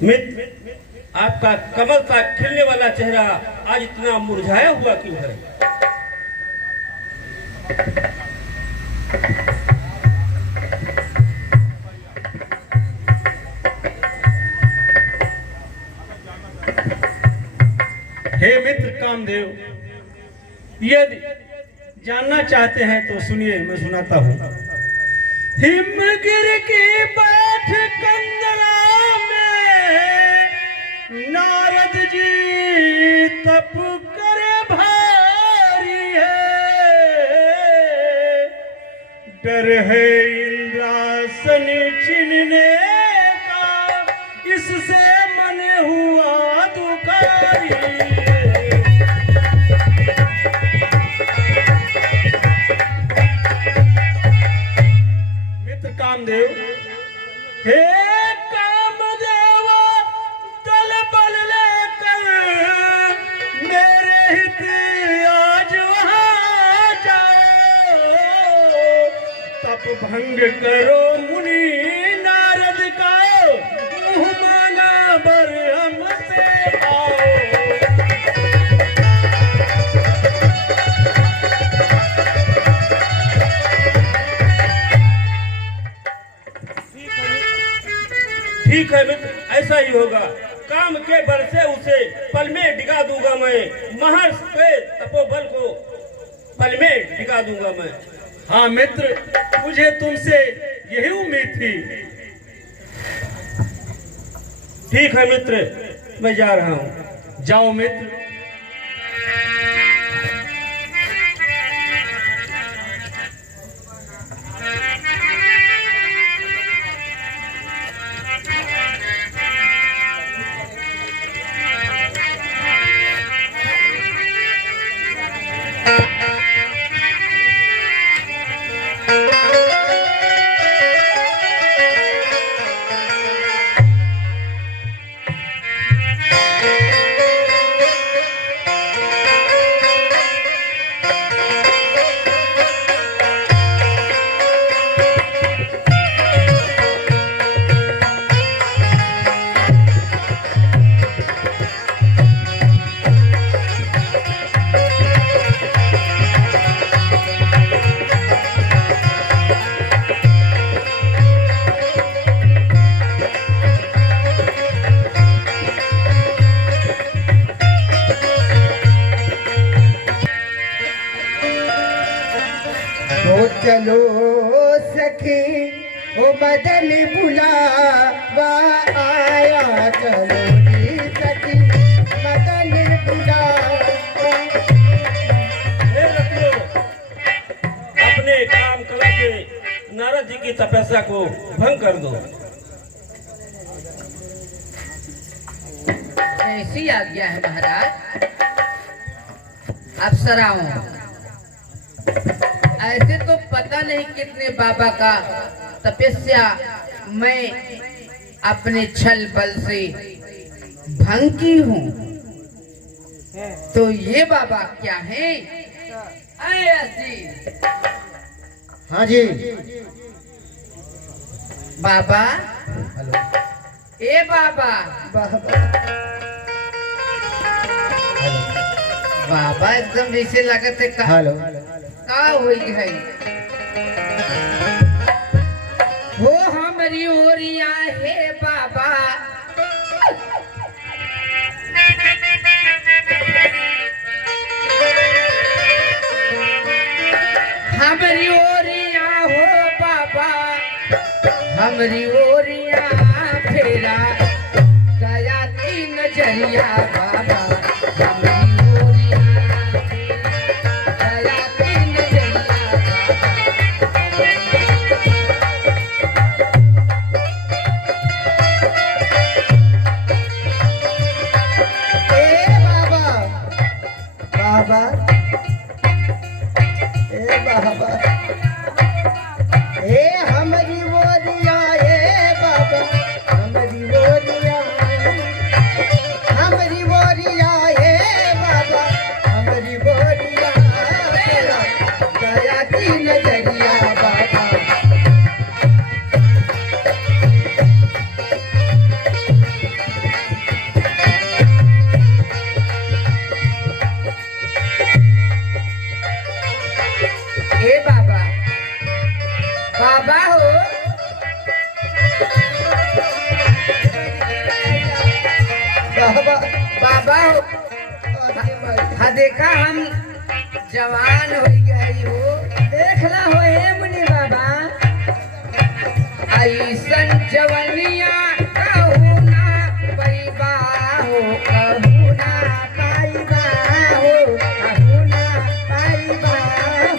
मित्र, आपका कमल सा खिलने वाला चेहरा आज इतना मुरझाया हुआ क्यों है? हे मित्र कामदेव, यदि जानना चाहते हैं तो सुनिए, मैं सुनाता हूँ। हिमगिर की बैठ कंदरा में नारद जी तप करे भारी है, डर है इंद्रासन छीनने का, इससे मन हुआ दुखारी। कामदेव, हे कामदेव, दल बल लेकर मेरे हित आज वहां जाओ, तप भंग करो मुनि नारद का, मुँह मांगा बर हमसे आओ। ठीक है मित्र, ऐसा ही होगा। काम के बल से उसे पल में डिगा दूंगा मैं, महर्षि के तपोबल को पल में डिगा दूंगा मैं। हाँ मित्र, मुझे तुमसे यही उम्मीद थी। ठीक है मित्र, मैं जा रहा हूँ। जाओ मित्र। चलो सखी ओ बदन बुलावा आया, चलो जी सखी बदन बुलावा। अपने काम कला से नारद जी की तपस्या को भंग कर दो। ऐसी आज्ञा है महाराज। अप्सराओं, ऐसे तो पता नहीं कितने बाबा का तपस्या मैं अपने छल बल से भंग की हूँ, तो ये बाबा क्या है? हाँ जी बाबा। हेलो ए बाबा। बाबा। हेलो बाबा एकदम जैसे लगते हेलो का हुई है हो हमारी ओरिया है बाबा। हमारी ओरिया हो बाबा, हमारी ओरिया फेरा दया की नजरिया बाबा, हमारी ओरिया दया की नजरिया बाबा। बाबा ए बाबा, ए हमारी ओरिया ए बाबा, हमारी ओरिया, हमारी बाबा हो बाबा बाबा हो हाँ देखा हम जवान हो गए हो देखला हो हे मुनि बाबा ऐसन जवनिया कहू ना पैबा हो कहू ना पाइबा हो कहू ना पाइबा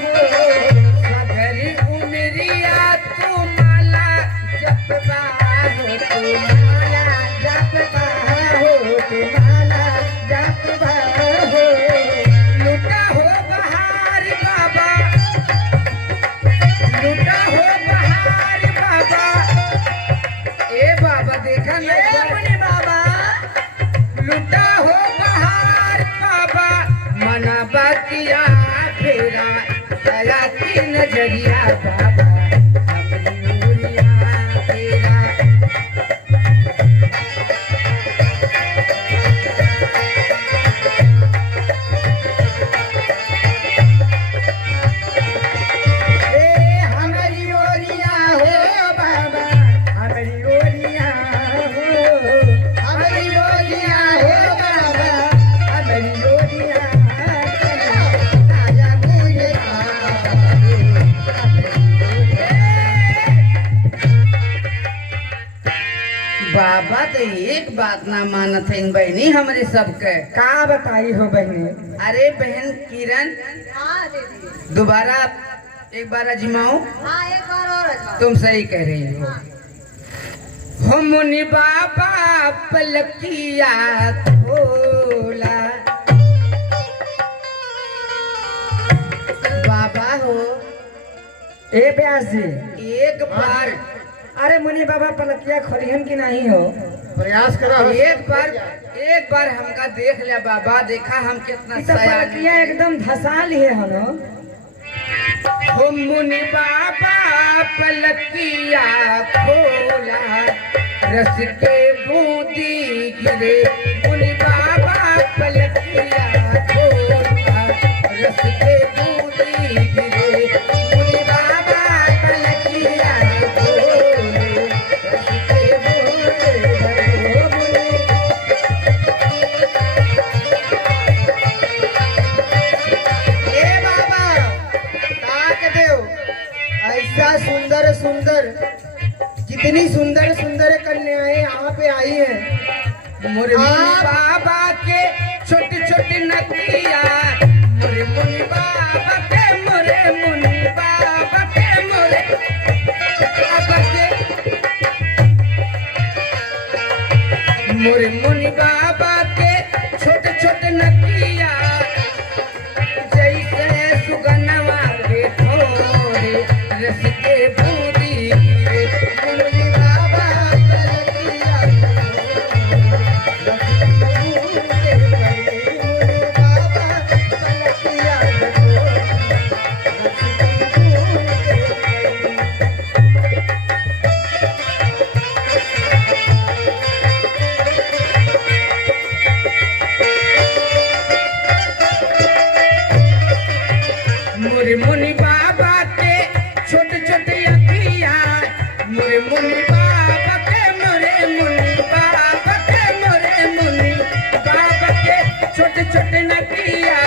हो सगरी उमरिया तू माला जपबा हो तू माला जपबा हो तू माला जपबा हो लुटा हो बहार बाबा लुटा हो बहार बाबा ए बाबा देखा हे नहीं मुनि बाबा लुटा हो बहार बाबा मना बतिया फेरा दया की नजरिया बाबा अपनी उरिया फेरा हे हमारी ओरिया हो बाबा हमारी ओरिया हो हमारी ओरिया हो बाबा हमारी ओरिया राजा मुझे बाबा तो एक बात ना मानत है बहनी हमरे सबके का बताई हो बहनी अरे बहन किरण दोबारा एक बार अजमाओ तुम सही कह रही हो मुनि बाबा पलकिया खोला बाबा हो ए व्यास जी एक बार अरे मुनि बाबा पलकिया खोलिहन की नहीं हो प्रयास करा एक बार हमका देख लिया बाबा देखा हम कितना ई तो पलकिया सयान एकदम धसा लिए हनो हो मुनि बाबा पलकिया खोला रस के बूंदी गिरे मुनि बाबा पलकिया खोला रस के बूंदी गिरे मुनि बाबा पलकिया खोले रस के बूंदी गिरे मुनि ए बाबा ताक देव ऐसा सुंदर सुंदर कितनी सुंदर सुंदर कन्याएं यहाँ पे आई हैं मोरे मुनि बाबा के छोटे छोटे नकिया मोरे मुनि बाबा के मोरे मुनि बाबा के मोरे बाबा के मोरे मुनि बाबा के छोटे छोटे नकिया जैसे सुगनवा के ठोरे रस के बूंदी गिरे मुनि बाबा पलकिया मोरे मुनि बाबा के छोटे छोटे अखिया मोरे मुनि बाबा के मोरे मुनि बाबा के मोरे मुनि बाबा के छोटे छोटे नकिया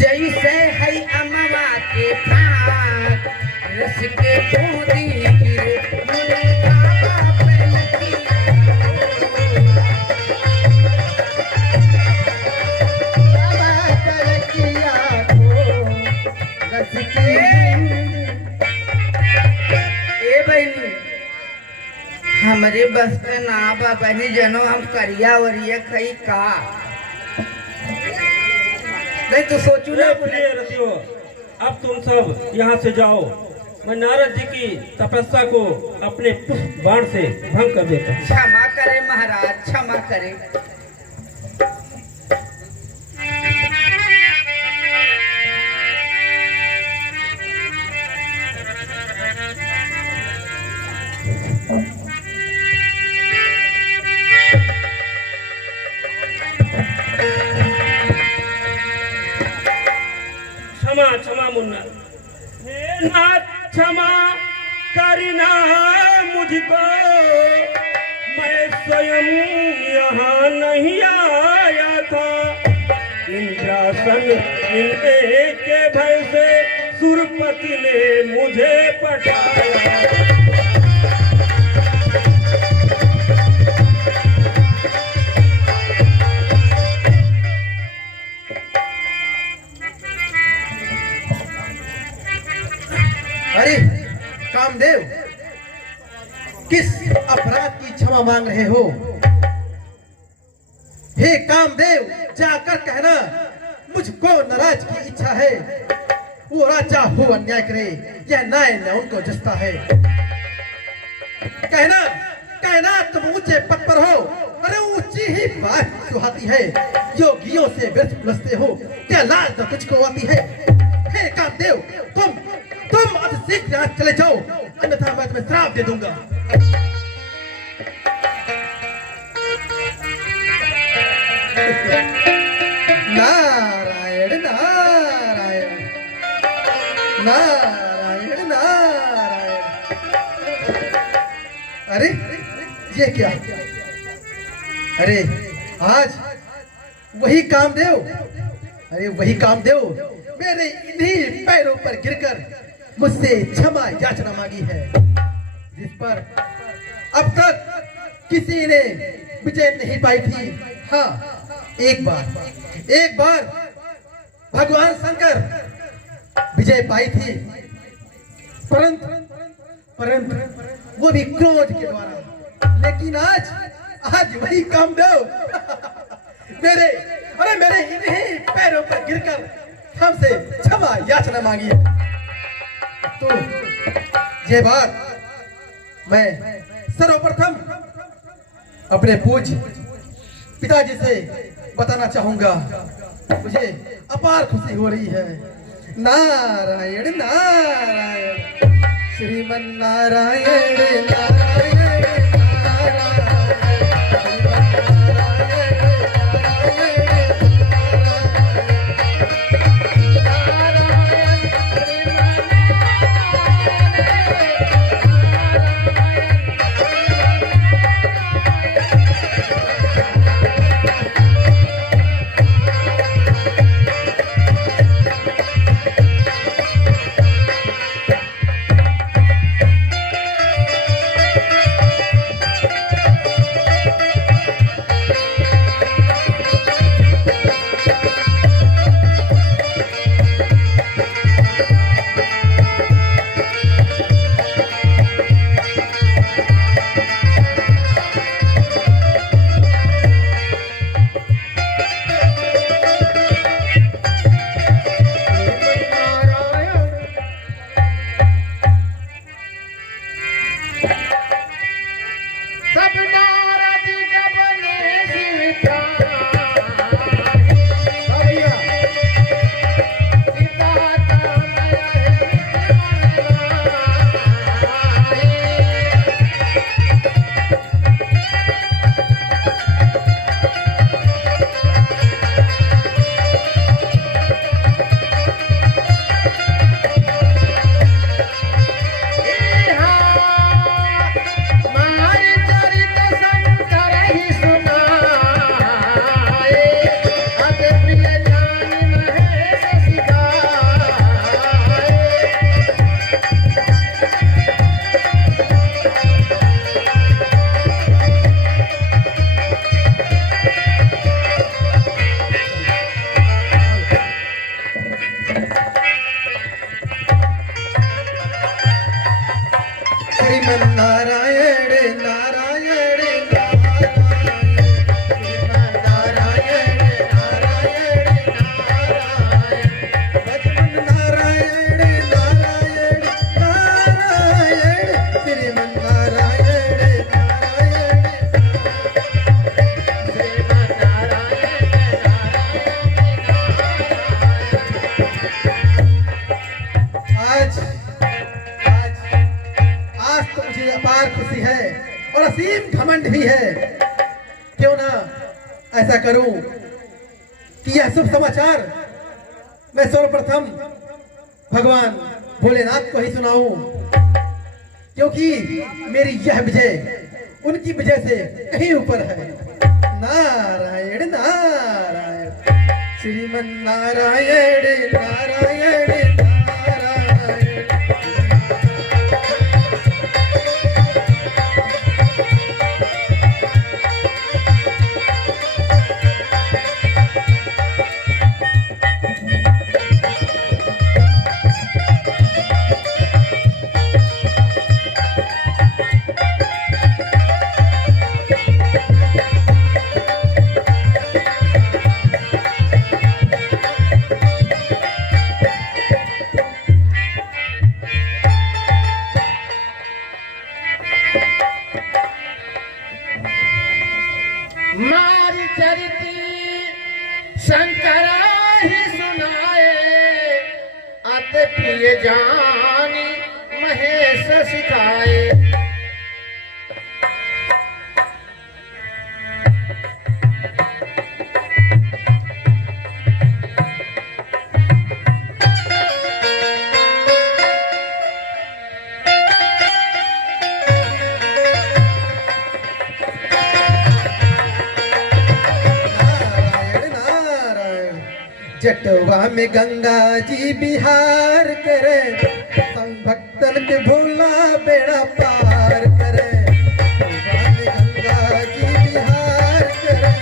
जैसे है अमवा के पात रस के बूंदी गिरे मुनि बाबा पलकिया ए बहनी हमरे बस के ना बा बहनी जनो हम करिया वरिया खई का नहीं तो सोचू ना प्रिय रसियो, अब तुम सब यहाँ से जाओ। मैं नारद जी की तपस्या को अपने पुष्प बाण से भंग कर देता हूँ। क्षमा करे महाराज क्षमा करे क्षमा क्षमा मुन्ना। हे नाथ क्षमा करना मुझको, मैं स्वयं यहाँ नहीं आया था। इंद्रासन मिलने के भय से सुरपति ने मुझे पटाया। अरे कामदेव, किस अपराध की क्षमा मांग रहे हो? हे कामदेव, जाकर कहना मुझको नाराज की इच्छा है। वो राजा हो अन्याय करे, यह न्याय न उनको जसता है। कहना कहना तुम ऊंचे पद पर हो, अरे ऊंची ही बात सुहाती है। योगियों से व्यर्थ उलझते हो, क्या लाज न तुझको आती है? हे कामदेव, तुम अब शीघ्र यहाँ चले जाओ, अन्यथा मैं तुम्हें श्राप दे दूंगा। नारायण नारायण नारायण नारायण। अरे ये क्या? अरे आज वही कामदेव, अरे वही कामदेव मेरे इन्हीं पैरों पर गिरकर मुझसे क्षमा याचना मांगी है, जिस पर अब तक किसी ने विजय नहीं पाई थी। हाँ, एक बार भगवान शंकर विजय पाई थी, परंतु वो भी क्रोध के द्वारा। लेकिन आज वही कामदेव मेरे इन्हीं पैरों पर गिरकर हमसे क्षमा याचना मांगी है। तो ये बात मैं सर्वप्रथम अपने पूज्य पिताजी से बताना चाहूंगा। मुझे अपार खुशी हो रही है। नारायण नारायण, श्रीमन नारायण नारायण ऐसा करूं कि यह शुभ समाचार मैं सर्वप्रथम भगवान भोलेनाथ को ही सुनाऊं, क्योंकि मेरी यह विजय उनकी विजय से कहीं ऊपर है। नारायण नारायण श्रीमन नारायण नारायण नारायण। मारी चरिती शंकरा ही सुनाए, अत प्रिय जानी महेश सिखाए। जटवा में गंगा जी बिहार करे, संग भक्तन के भोला बेड़ा पार करे। जटवा में गंगा जी बिहार करे,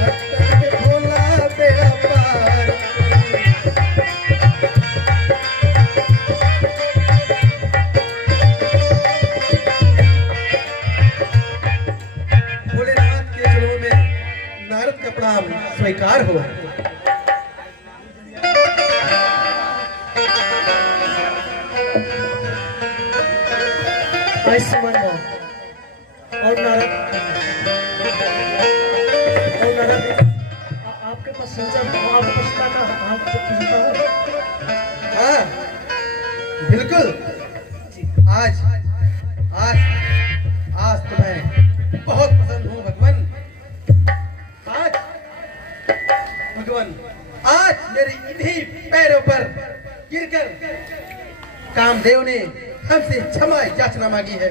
भक्तन के भोला बेड़ा पार करे। भोलेनाथ के चरणों में नारद का प्रणाम स्वीकार हो। और नारद आपके पास हाँ बिल्कुल। आज आज आज तो मैं बहुत पसंद हूँ भगवान। आज भगवान आज मेरी इन्हीं पैरों पर गिरकर कामदेव ने हमसे क्षमा याचना मांगी है।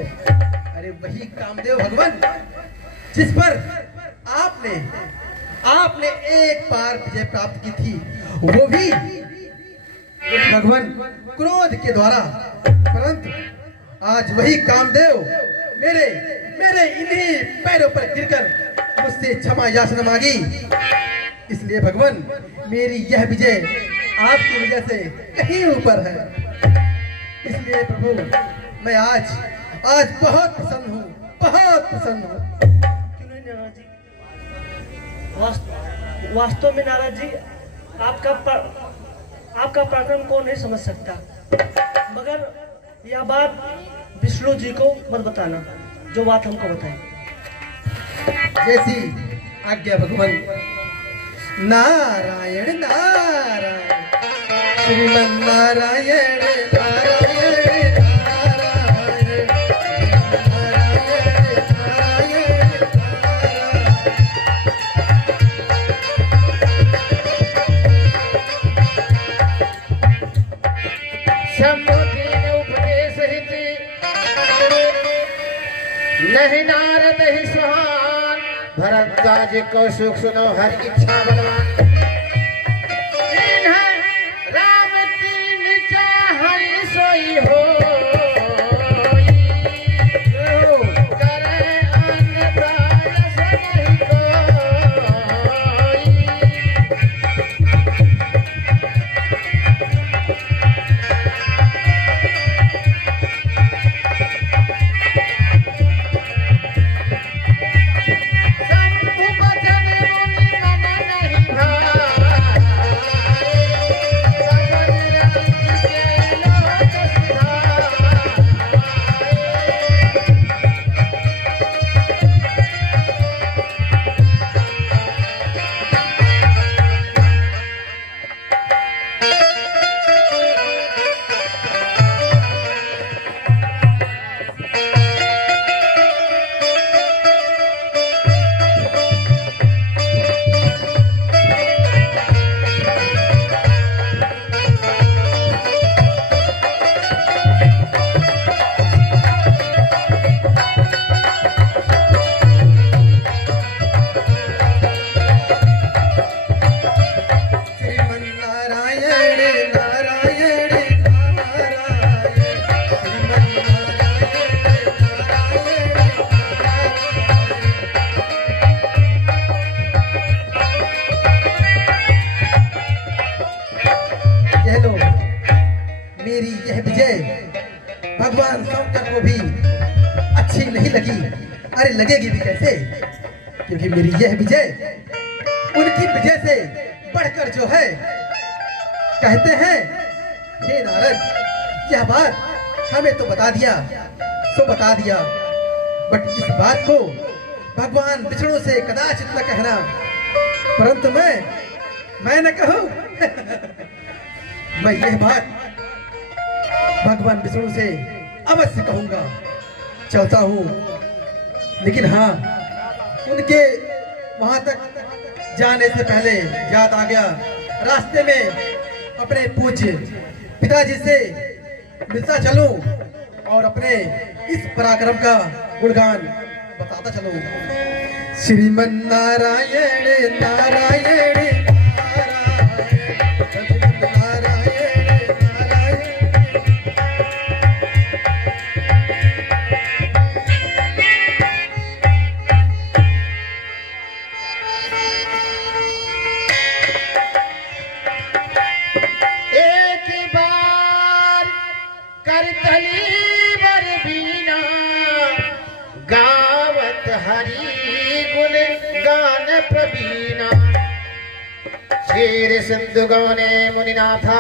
अरे वही कामदेव भगवान जिस पर आपने एक बार विजय प्राप्त की थी, वो भी भगवान क्रोध के द्वारा। परंतु आज वही कामदेव मेरे इन्हीं पैरों पर गिरकर मुझसे क्षमा याचना मांगी। इसलिए भगवान मेरी यह विजय आपकी वजह से कहीं ऊपर है। इसलिए प्रभु मैं आज बहुत प्रसन्न हूँ, बहुत प्रसन्न हूँ। क्यों नहीं नारद जी? वास्तव में नारद जी आपका पराक्रम कौन नहीं समझ सकता, मगर यह बात विष्णु जी को मत बताना, जो बात हमको बताए। जैसी आज्ञा भगवान। नारायण नारायण श्रीमन नारायण नारायण नारायण नारायण नारायण। सम्मुखीन उपदेश हिति नहीं नारद ही सुहान, भरद्वाज को सुख सुनो हर इच्छा बलवान। इन्हें राम तीन चाहई सोई हो, करे अन्न प्रायस नहीं कोई। शंभु भजन मुनि मन नहीं भाए, सब निरंजन के लोक सिधाए। भगवान शंकर को भी अच्छी नहीं लगी। अरे लगेगी भी कैसे, क्योंकि मेरी यह विजय उनकी विजय से बढ़कर जो है। कहते हैं हे नारद, यह बात हमें तो बता दिया सो बता दिया, बट इस बात को भगवान विष्णु से कदाचित न कहना। परंतु मैं न कहूं मैं यह बात भगवान विष्णु से अवश्य कहूंगा। चलता हूं, लेकिन हाँ, उनके वहां तक जाने से पहले याद आ गया, रास्ते में अपने पूज्य पिताजी से मिलता चलूं और अपने इस पराक्रम का गुणगान बताता चलूं। श्रीमन नारायण नारायण सिंधु गौने मुनिनाथा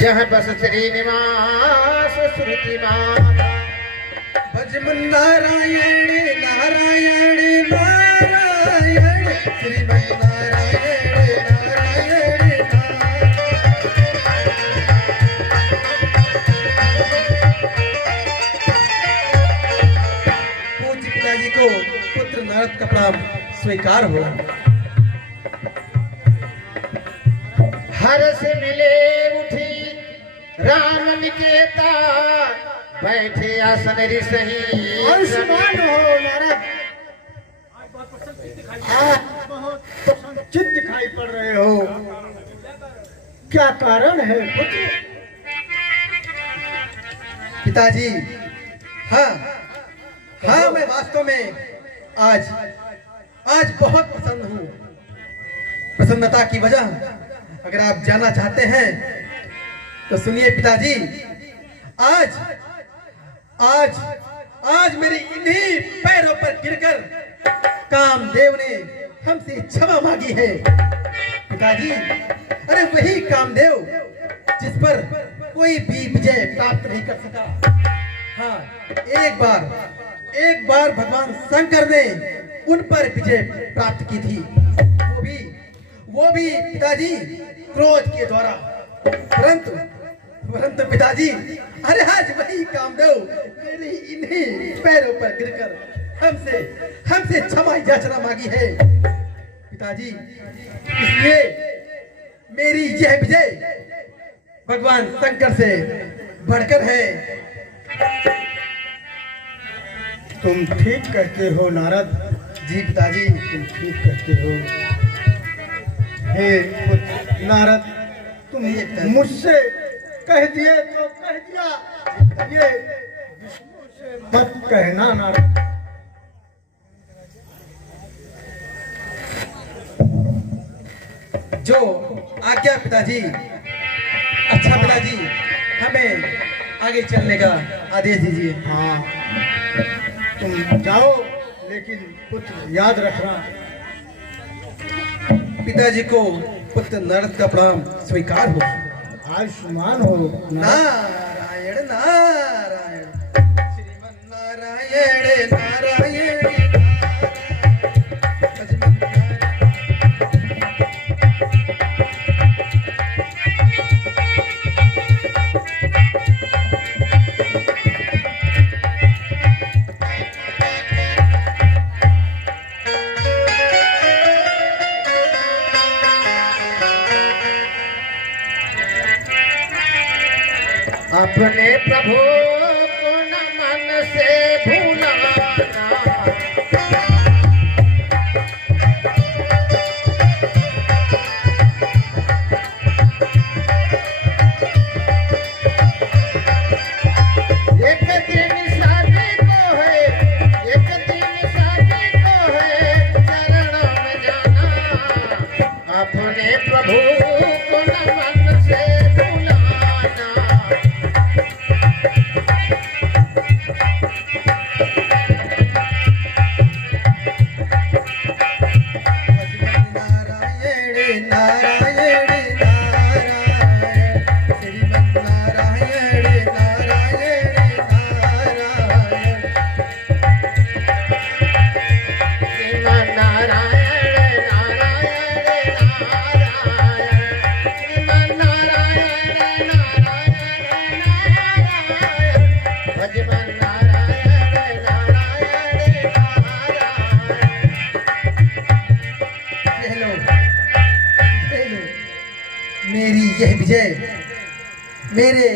जह बस श्रीनिवास श्रुति माता। भजमन नारायण नारायण नारायण श्रीमन नारायण नारायण। पूज्य पिताजी को पुत्र नारद का प्रणाम स्वीकार हो। हर से मिले उठी राम निकेता, बैठे आसन सही। आयुष्मान हो नारद। आप बहुत संचित दिखाई पड़ रहे हो, क्या कारण है पुत्र? पिताजी, हाँ मैं वास्तव में आज बहुत प्रसन्न हूँ। प्रसन्नता की वजह अगर आप जानना चाहते हैं तो सुनिए पिताजी। आज मेरे इन्हीं पैरों पर गिरकर कामदेव ने हमसे क्षमा मांगी है पिताजी। अरे वही कामदेव जिस पर कोई भी विजय प्राप्त नहीं कर सका। हाँ, एक बार भगवान शंकर ने उन पर विजय प्राप्त की थी, वो भी पिताजी क्रोध के द्वारा। परंतु पिताजी, अरे आज वही कामदेव मेरे इन्हीं पैरों पर गिरकर हमसे क्षमा याचना मांगी है पिताजी। इसलिए मेरी यह विजय भगवान शंकर से बढ़कर है। तुम ठीक कहते हो नारद जी पिताजी, तुम ठीक कहते हो। हे पुत्र नारद, तुम मुझसे कह दिए तो कह दिया, ये विष्णु से मत कहना नारद। जो आज्ञा पिताजी। अच्छा पिताजी, हमें आगे चलने का आदेश दीजिए। हाँ, तुम जाओ, लेकिन पुत्र याद रखना। पिताजी को पुत्र नारद का प्रणाम स्वीकार हो। आयुष्मान हो नारायण नारायण श्रीमन नारायण नारायण। अपने प्रभु को न मन से भूलाना, एक दिन शादी को है, एक दिन शादी को है, चरणों में जाना। अपने प्रभु को न मन से भूलाना। मेरे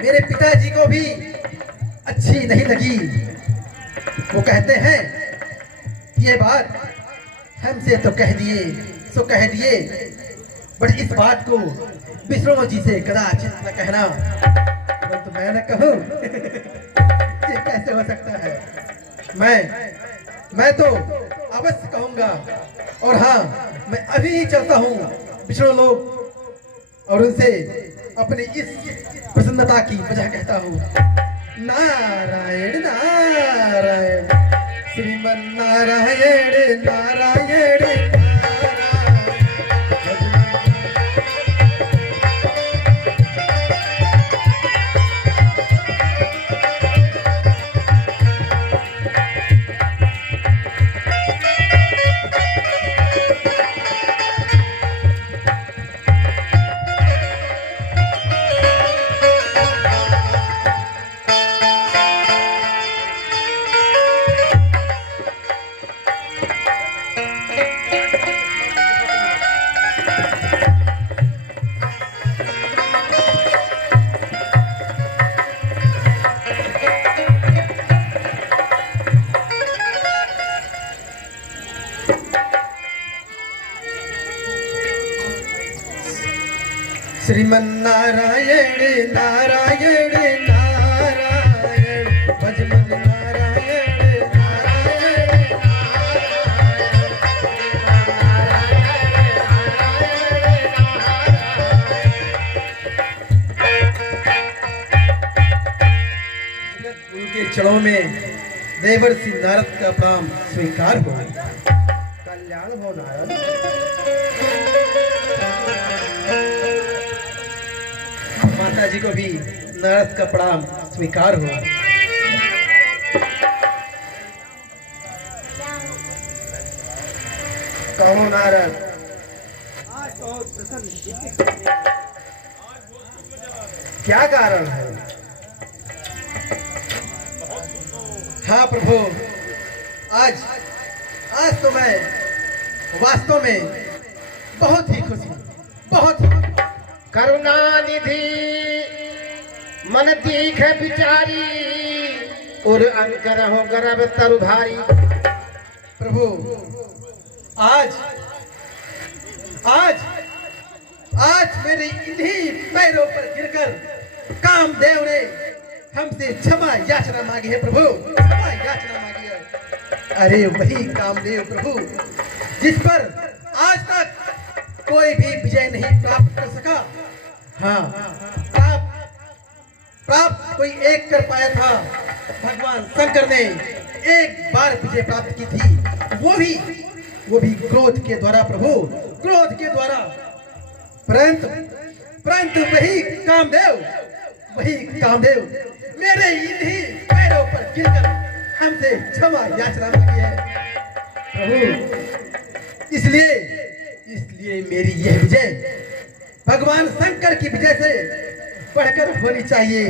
मेरे पिताजी को भी अच्छी नहीं लगी। वो कहते हैं ये बात हमसे तो कह दिए सो कह दिए, बट इस बात को विष्णु जी से कदाचित न कहना। तो मैं न कहूं ये कैसे हो सकता है? मैं तो अवश्य कहूंगा। और हाँ, मैं अभी ही चलता हूँ विष्णु लोग और उनसे अपनी इस प्रसन्नता की वजह कहता हूँ। नारायण नारायण श्रीमन नारायण नारायण। श्रीमन नारायण नारायण नारायण भजमन नारायण नारायण गुरु के चरणों में देवर्षि नारद का प्रणाम स्वीकार हो। कल्याण हो नारद। माता जी को भी नारद का प्रणाम स्वीकार हो। कहो नारद। क्या कारण है? हाँ प्रभु, आज तो मैं वास्तव में बहुत ही खुश हूँ, बहुत ही। करुणानिधि मन दीख बिचारी और अंकर हो गर्भ तरु भारी। प्रभु आज मेरे इन्हीं पैरों पर गिरकर कामदेव ने हमसे क्षमा याचना मांगी है। प्रभु क्षमा याचना मांगी है। अरे वही कामदेव प्रभु जिस पर आज तक कोई भी विजय नहीं प्राप्त कर सका। हाँ, प्राप्त कोई एक कर पाया था। भगवान शंकर ने एक बार विजय प्राप्त की थी, वो भी क्रोध के द्वारा प्रभु, क्रोध के द्वारा। परंतु वही कामदेव मेरे इन्हीं पैरों पर गिरकर हमसे क्षमा याचना मांगी है। प्रभु इसलिए मेरी यह विजय भगवान शंकर की विजय से बढ़कर होनी चाहिए।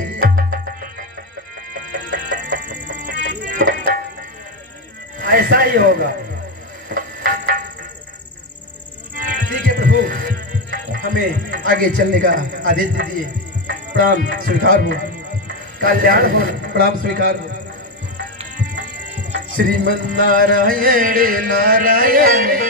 ऐसा ही होगा। ठीक है प्रभु, हमें आगे चलने का आदेश दीजिए। प्रणाम स्वीकार हो। कल्याण हो। प्रणाम स्वीकार हो। श्रीमन नारायण नारायण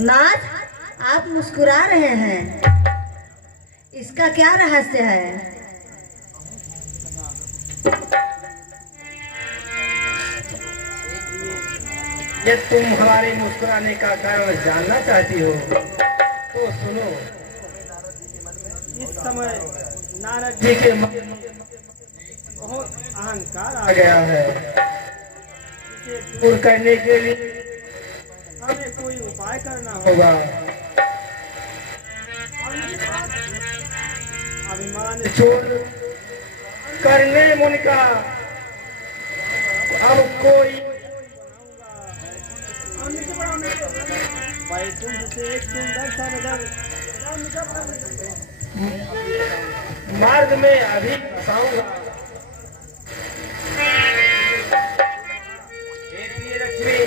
नाथ, आप मुस्कुरा रहे हैं, इसका क्या रहस्य है? ये तुम हमारे मुस्कुराने का कारण जानना चाहती हो तो सुनो। इस समय नारद जी के मन में बहुत अहंकार आ गया है। इसे दूर करने के लिए हमें कोई उपाय करना होगा। अभिमान छोड़ करने मन का अब कोई मार्ग में अभी फंसाऊंगा। हे प्रिय लक्ष्मी,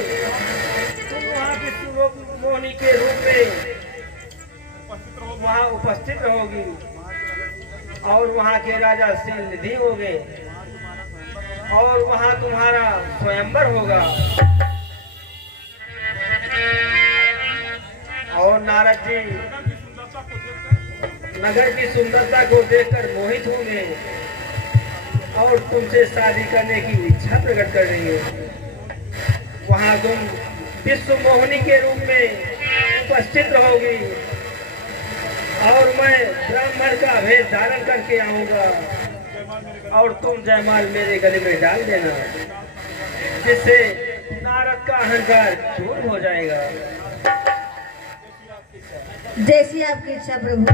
तुम वहाँ की मोहिनी के रूप में वहाँ उपस्थित रहोगी और वहाँ के राजा शील निधि होगे और वहाँ तुम्हारा स्वयंवर होगा। और नारद जी नगर की सुंदरता को देखकर मोहित होंगे और तुमसे शादी करने की इच्छा प्रकट कर रही है। वहाँ तुम विश्व मोहिनी के रूप में उपस्थित रहोगी और मैं ब्राह्मण का भेष धारण करके आऊंगा और तुम जयमाल मेरे गले में डाल देना, जिससे नारद का अहंकार दूर हो जाएगा। जैसी आपकी इच्छा प्रभु।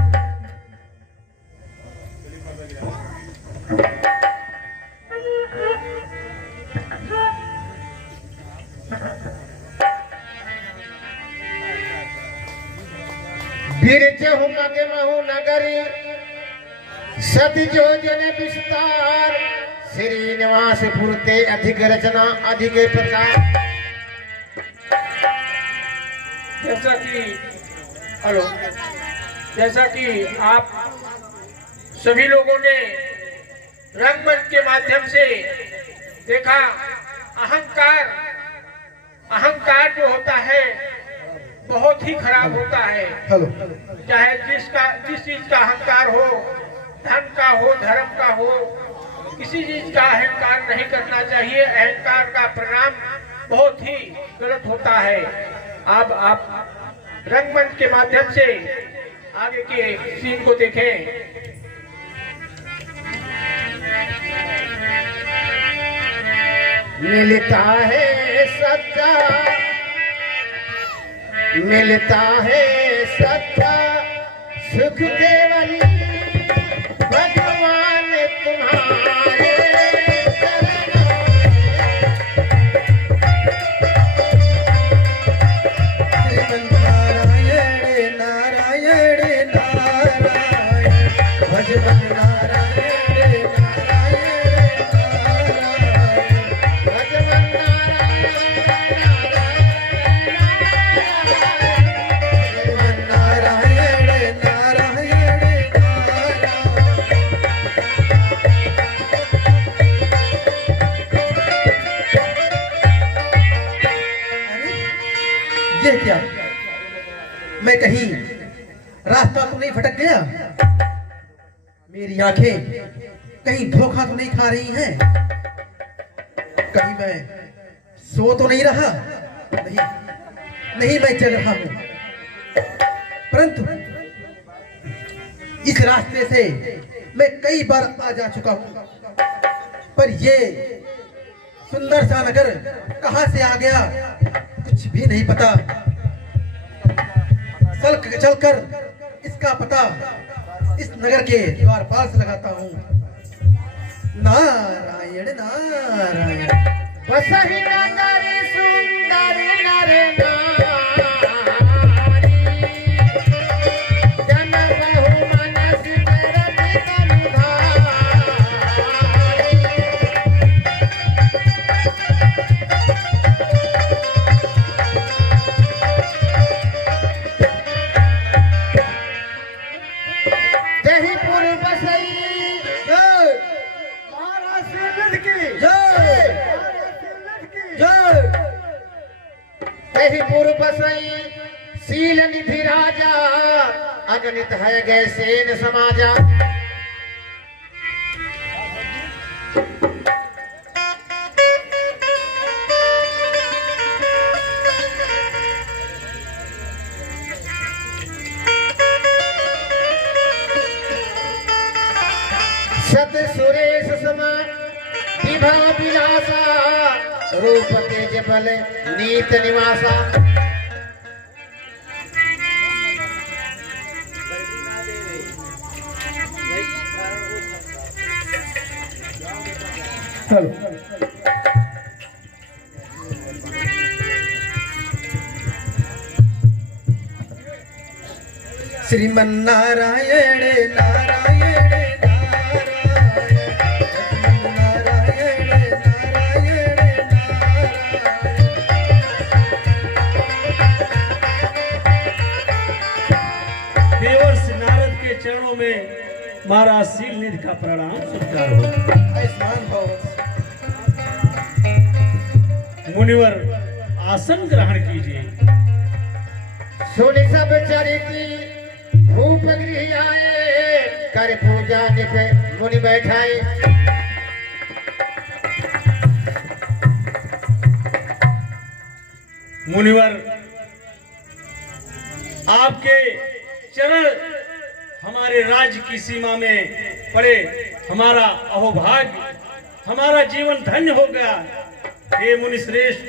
बिरचे हुमके महु नगरी सती जोजन विस्तार श्रीनिवास पुरते अधिक रचना अधिक प्रकार। जैसा कि आप सभी लोगों ने रंगमंच के माध्यम से देखा, अहंकार जो होता है बहुत ही खराब होता है। चाहे जिस चीज का अहंकार हो, धन का हो, धर्म का हो, किसी चीज का अहंकार नहीं करना चाहिए। अहंकार का परिणाम बहुत ही गलत होता है। अब आप रंगमंच के माध्यम से आगे के सीन को देखें। मिलता है सच्चा, मिलता है सच्चा सुख केवल भगवान तुम्हारे नारायण नारायण नारायण भजन नारायण ये क्या, मैं कहीं रास्ता तो नहीं भटक गया? मेरी आंखें कहीं धोखा तो नहीं खा रही हैं? कहीं मैं सो तो नहीं रहा? नहीं नहीं, मैं चल रहा हूं, परंतु इस रास्ते से मैं कई बार आ जा चुका हूं, पर ये सुंदर सा नगर कहां से आ गया कुछ भी नहीं पता। चलकर इसका पता इस नगर के द्वारपाल से लगाता हूँ। नारायण नारायण बसहि नगरी सुंदर नर नारी जन बहु मनस करति तनु धारी। जही पुर बसई महाराज श्रीनिधि की जय, जही पुर बसई शील निधि राजा अगणित है गए सेन समाजा। सत सुरेश समा विभा विलासा रूप तेज बल नीत निवासा। चलो श्रीमन नारायण नारायण नारायण नारायण नारायण नारायण। देवर्ष नारद के चरणों में महाराज शीलनिधि का प्रणाम स्वीकार हो। आयुष्मान भव। मुनिवर आसन ग्रहण कीजिए। सुन सब चरिती भूप गृह आए, कर पूजा निप मुनि बैठाए। मुनिवर आपके चरण हमारे राज्य की सीमा में पड़े, हमारा अहोभाग्य, हमारा जीवन धन्य हो गया। हे मुनि श्रेष्ठ,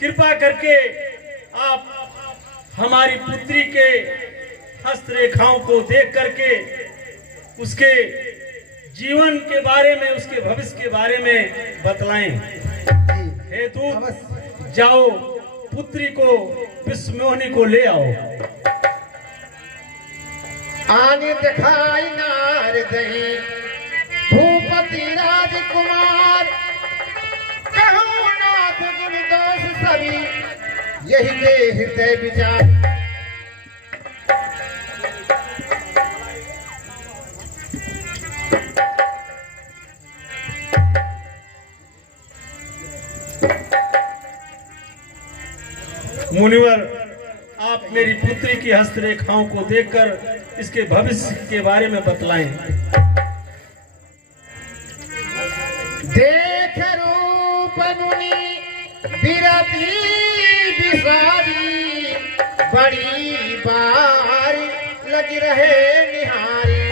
कृपा करके आप हमारी पुत्री के हस्तरेखाओं को देख करके उसके जीवन के बारे में, उसके भविष्य के बारे में बतलाएं। हे दूत, जाओ पुत्री को विश्वमोहिनी को ले आओ। आने दिखाई नारद भूपति राजकुमार, कहूँ नाथ गुण दोष सभी, यही के हृदय विचार। मुनिवर, आप मेरी पुत्री की हस्तरेखाओं को देखकर इसके भविष्य के बारे में बतलाएं। देख रूप मुनि विरति विषादी, बड़ी बार लग रहे निहारी।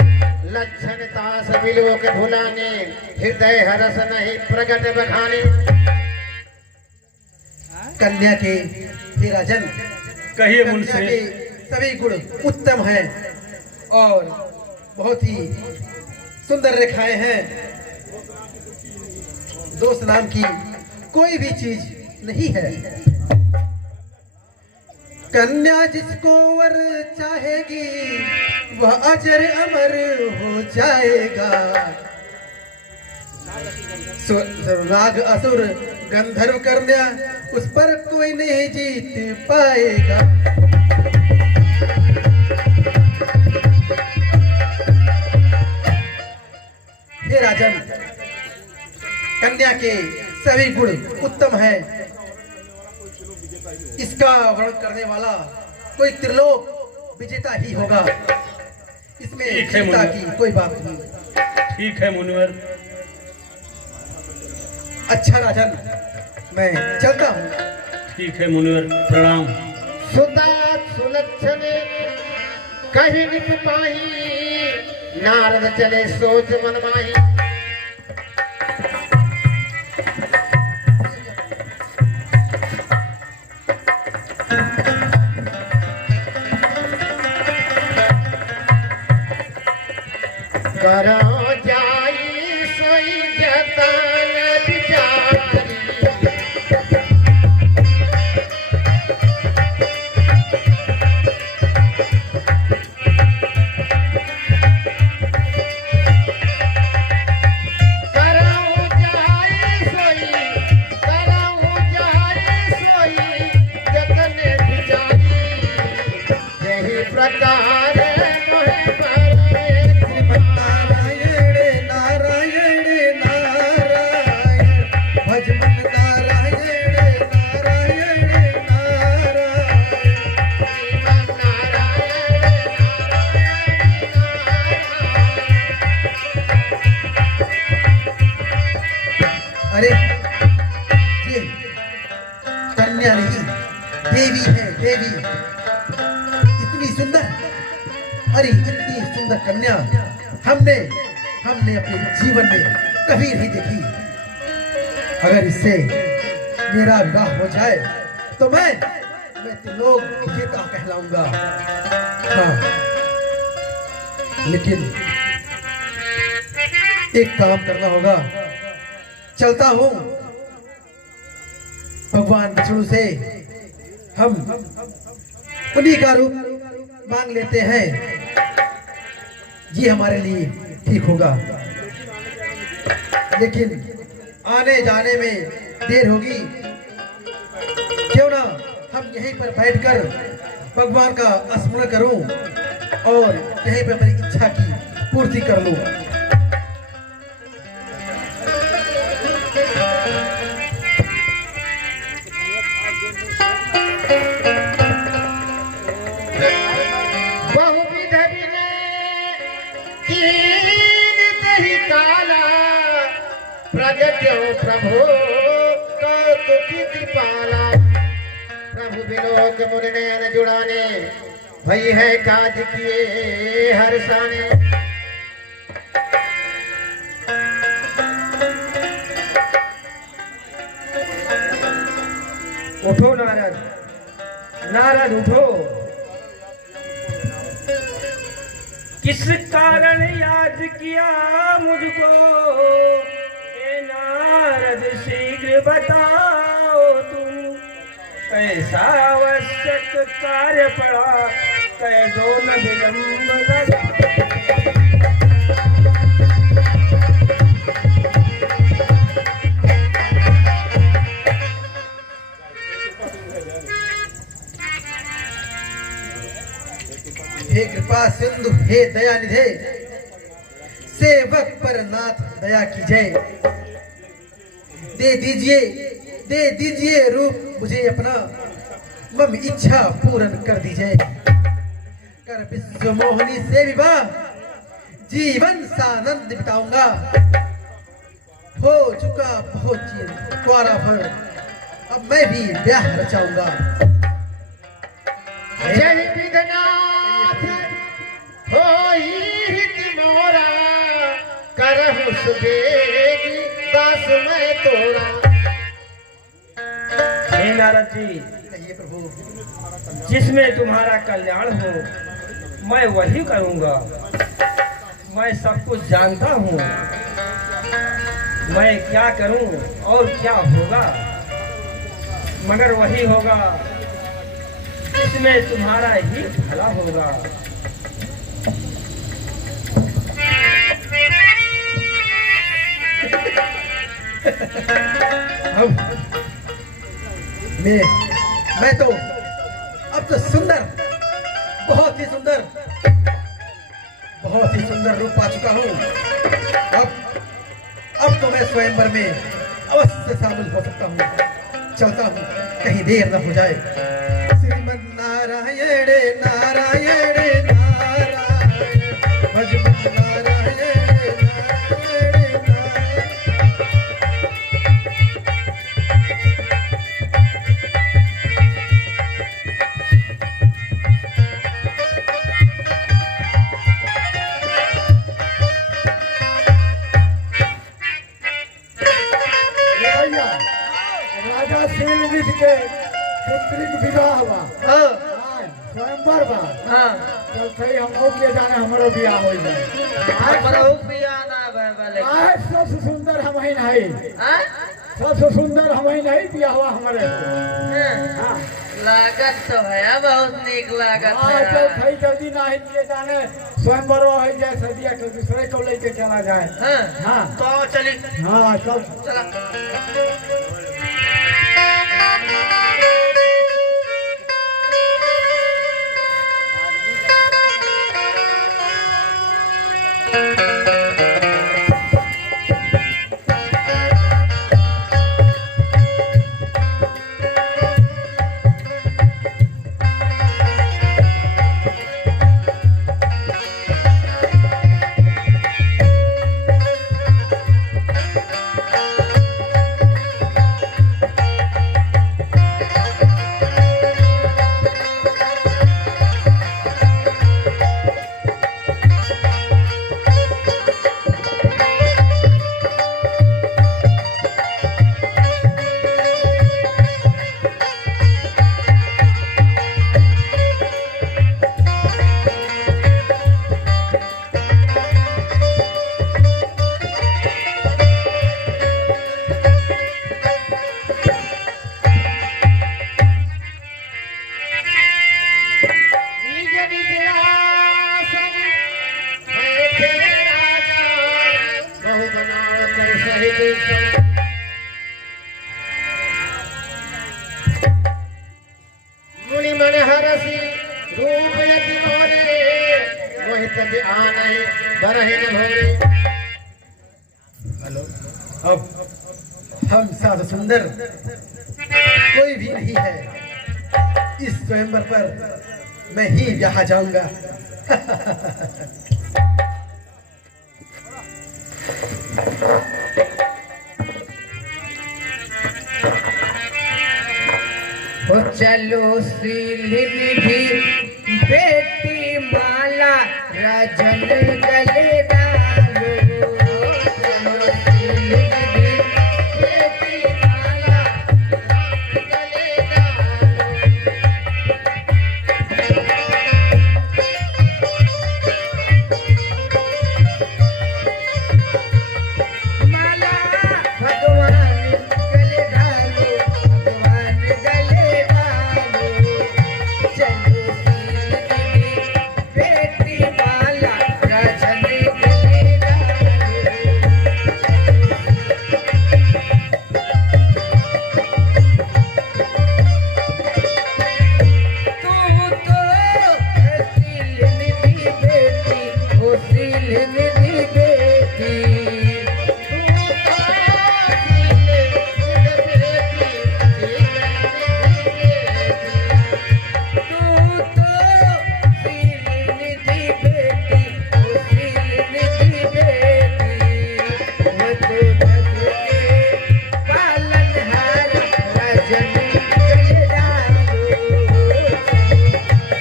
लक्षणता सभी लोग भुलाने, हृदय हरस नहीं प्रगट बखाने। कन्या के हे राजन, कहिए कन्या मुनिश्रेष्ठ। के सभी गुण उत्तम हैं और बहुत ही सुंदर रेखाएं हैं। दोष नाम की कोई भी चीज नहीं है। कन्या जिसको वर चाहेगी वह अजर अमर हो जाएगा। नाग असुर गंधर्व कन्या, उस पर कोई नहीं जीत पाएगा। हे राजन, कन्या के सभी गुण उत्तम हैं। इसका वर्णन करने वाला कोई त्रिलोक विजेता ही होगा। इसमें ठीक है चिंता मुनिवर। की कोई बात नहीं। ठीक है मुनिवर। अच्छा राजन, मैं चलता हूँ। ठीक है मुनिवर, प्रणाम। सुता सुलक्षण कहीं निप पाही, नारद चले सोच मन माही। करो जाई सोई जतन विचारी, प्रकार मोहे परे। नारायण नारायण नारायण, भज मन नारायण नारायण नारायण। अरे ये कन्या नहीं, देवी है, देवी। इतनी सुंदर, अरे इतनी सुंदर कन्या हमने अपने जीवन में कभी नहीं देखी। अगर इससे मेरा विवाह हो जाए तो मैं त्रिलोक विजेता कहलाऊंगा। हाँ, लेकिन एक काम करना होगा। चलता हूँ, भगवान विष्णु से हम उन्हीं का रूप मांग लेते हैं, ये हमारे लिए ठीक होगा। लेकिन आने जाने में देर होगी, क्यों ना हम यहीं पर बैठकर भगवान का स्मरण करूं और यहीं पर अपनी इच्छा की पूर्ति कर लूं। बहुविध विनय कीन दहि काला, प्रगट्यो प्रभो कौतुकी कृपाला। प्रभु बिलोक मुनि नयन जुड़ाने, भई है काज किए हर्षाने। उठो नारद, नारद उठो। किस कारण याद किया मुझको, ए नारद शीघ्र बताओ तुम। कैसा आवश्यक कार्य पड़ा, कह दो न विलंब लगा। हे कृपा सिंधु, हे दया निधे, सेवक पर नाथ दया कीजिए। दे दीजिए रूप मुझे अपना, मम इच्छा पूर्ण कर दीजिए। कर विश्व मोहिनी से विवाह, जीवन सानंद बिताऊंगा। हो चुका बहुत चिर कुआरा भर, अब मैं भी ब्याह रचाऊंगा। जय विधनाथ होई हित मोरा, करहु सुबेगी दास मैं तोरा। हे नारद जी, कहिए प्रभु। जिसमें तुम्हारा कल्याण हो मैं वही करूंगा। मैं सब कुछ जानता हूँ, मैं क्या करूं और क्या होगा, मगर वही होगा जिसमें तुम्हारा ही भला होगा। मैं तो अब तो सुंदर, बहुत ही सुंदर रूप पा चुका हूँ। अब तो मैं स्वयंवर में अवश्य शामिल हो सकता हूँ। चलता हूँ, कहीं देर न हो जाए। श्रीमन नारायण नारायण नारायण, भजमन नारायण नारायण नारायण। राजा शीलविद के पुत्री के विवाह बा, स्वयंवर बा। तो सही हम लोग के जाने हमारो बियाह हो जाए। आज सबसे सुंदर हम ही नहीं, सबसे सुंदर हम ही नहीं बियाह हुआ हमारे। हाँ लागत तो है, बहुत नीक लागत हाँ, है। तो सही जल्दी ना ही किए जाने स्वयंवर हो जाए, सदिया के दूसरे को लेके चला जाए। हाँ, हाँ तो चली हाँ चल। चला। मन हरसी रूप यति मोरे मोहित ध्यान बरहिन भोरे। हेलो, अब हम साधु सुंदर कोई भी नहीं है। इस स्वयंवर पर मैं ही यहाँ जाऊंगा। ओ चलो सिलनिधि बेटी माला राजन गले डालो। चलो सिलनिधि बेटी माला राजन गले डालो। माला भगवान गले डालो, भगवान गले डालो। चलो सिलनिधि बेटी माला राजन गले डालो। तू तो सिलनिधि बेटी, ओ सिलनिधि बेटी। तू तो सिलनिधि बेटी, ओ सिलनिधि बेटी। मैं तो जग के पालनहार राजन गले डालो।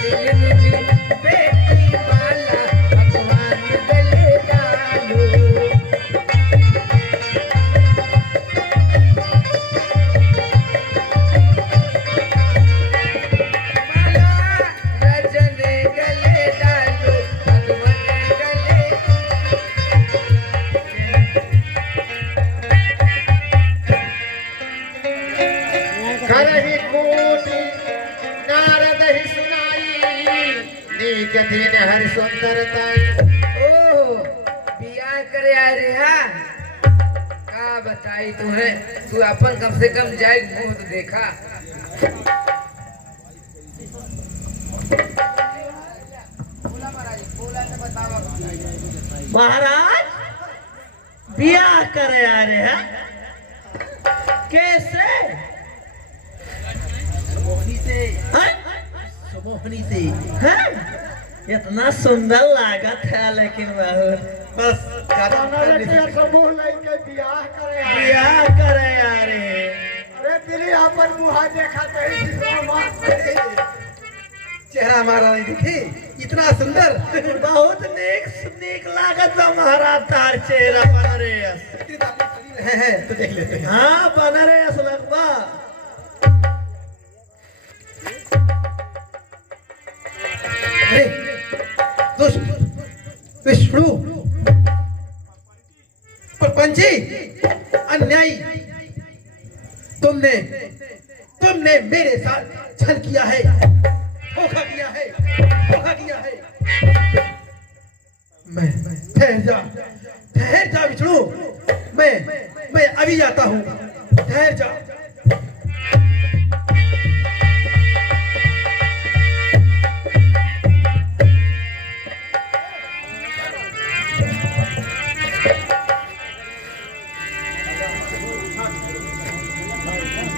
सिलनिधि बेटी माला भगवान गले डालो। माला राजन गले डालो, भगवान गले। करहि कोटि नारद ही सुनाई नीक दिन हर सुंदरताई। ओ बियाह करे आ रहा का बताई तुम्हें। तू अपन कम से कम जाए मुंह तो देखा। महाराज बियाह करे आ रहे हैं कैसे? हैं? सुमोहनी से हैं? इतना सुंदर लागत है लेकिन बहुत बस समूह लेके बियाह करे आए। बियाह करे आ रहे हैं। अरे तेरी अपन मुहा देखा कहीं चेहरा हमारा नहीं दिखे इतना सुंदर। बहुत नेक लागत बा महाराज तार चेहरा बनरेस। इतनी तारीफ कर ही रहे हैं तो देख लेते हैं। हाँ बनरेस लगवा। अरे दुष्ट विष्णु प्रपंची अन्यायी, तुमने मेरे साथ छल किया है, धोखा किया है, धोखा किया है। मैं ठहर जा विष्णु, मैं अभी जाता हूँ, ठहर जा।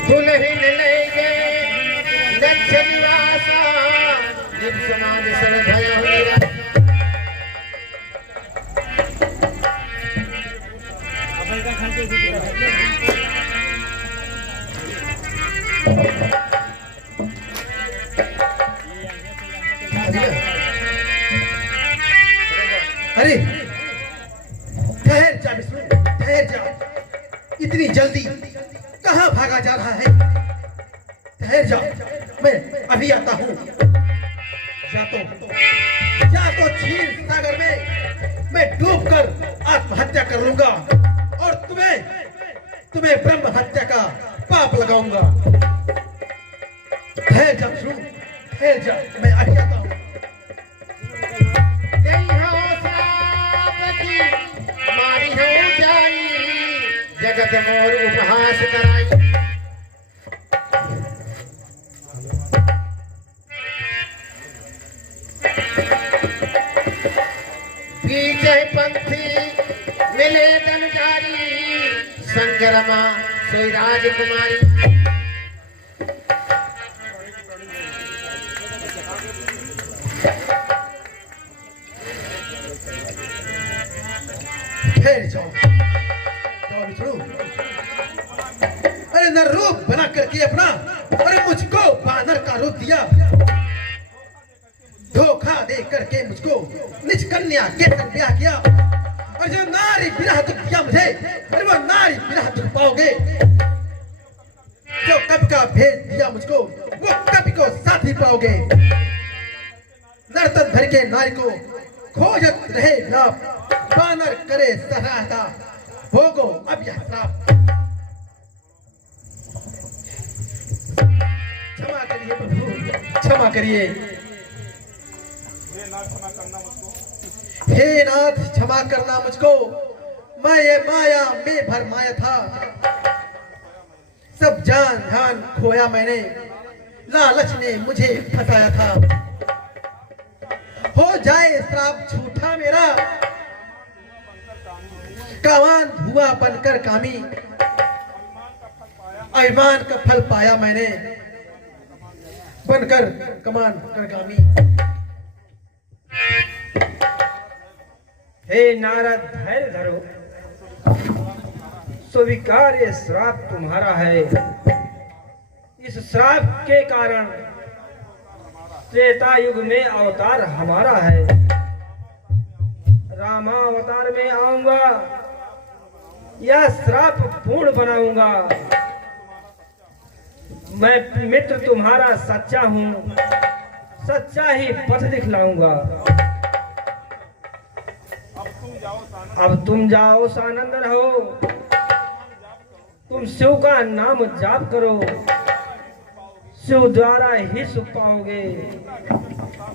दुल्हन लेंगे लक्ष निवासा जिन समाज सर भय हुआ। अरे ठहर जा विष्णु, ठहर जा। इतनी जल्दी कहाँ भागा जा रहा है? ठहर जा, मैं अभी आता हूँ। या तो क्षीर सागर में मैं डूबकर आत्महत्या कर लूंगा और तुम्हें ब्रह्म हत्या का पाप लगाऊंगा। ठहर जा विष्णु, ठहर जा, मैं अभी आता हूँ। मारी हो जाई जगत मोर उपहास कराई। जय पंथी मिले धनधारी संगरमा सोई राजकुमारी। ठहर जाओ बिछड़ू। अरे न रूप बना करके अपना, अरे मुझको बानर का रूप दिया, धोखा दे करके मुझको निज कन्या के संग ब्याह किया। और जो नारी विरह दुख दिया मुझे, अरे वो नारी विरह दुख पाओगे। जो कब का भेज दिया मुझको, वो कभी को साथ ही पाओगे। नर्तन भर के नारी को खोजत रहे लाभ, बानर करे सराहता, भोगो अब यह श्राप। क्षमा करिए प्रभु, क्षमा करिए। हे नाथ क्षमा करना मुझको, मैं ये माया में भर माया था। सब जान ध्यान खोया मैंने, लालच ने मुझे फंसाया था। हो जाए श्राप झूठा मेरा, कामान हुआ बनकर कामी। अभिमान का फल पाया मैंने, बनकर कमान कर कामी। हे नारद धैर्य धरो, स्वीकार ये श्राप तुम्हारा है। इस श्राप के कारण त्रेता युग में अवतार हमारा है। रामावतार में आऊंगा, यह श्राप पूर्ण बनाऊंगा। मैं मित्र तुम्हारा सच्चा हूँ, सच्चा ही पथ दिखलाऊंगा। अब तुम जाओ सानंद रहो, तुम शिव का नाम जाप करो, शिव द्वारा ही सुख पाओगे,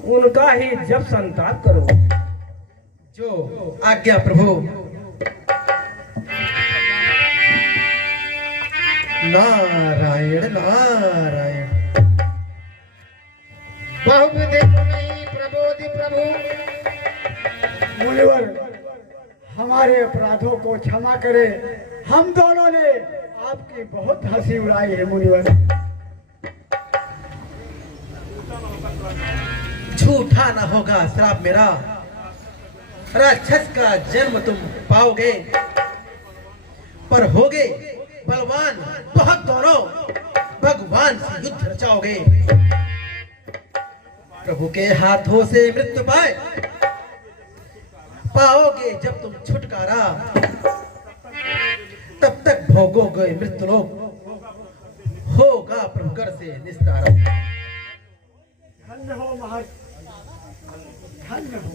उनका ही जप संताप करो। जो आज्ञा प्रभु। नारायण नारायण। बहुविधि मुनि प्रबोधि प्रभु। मुनिवर, हमारे अपराधों को क्षमा करें, हम दोनों ने आपकी बहुत हंसी उड़ाई है मुनिवर। झूठा ना होगा श्राप मेरा, राक्षस का जन्म तुम पाओगे, पर होगे बलवान बहुत दोनों, भगवान से युद्ध रचाओगे। प्रभु के हाथों से मृत्यु पाओगे जब तुम छुटकारा, तब तक भोगोगे मृत्यु लोक, होगा प्रभु कर से निस्तारा। धन्य हो महाराज, धन्य हो।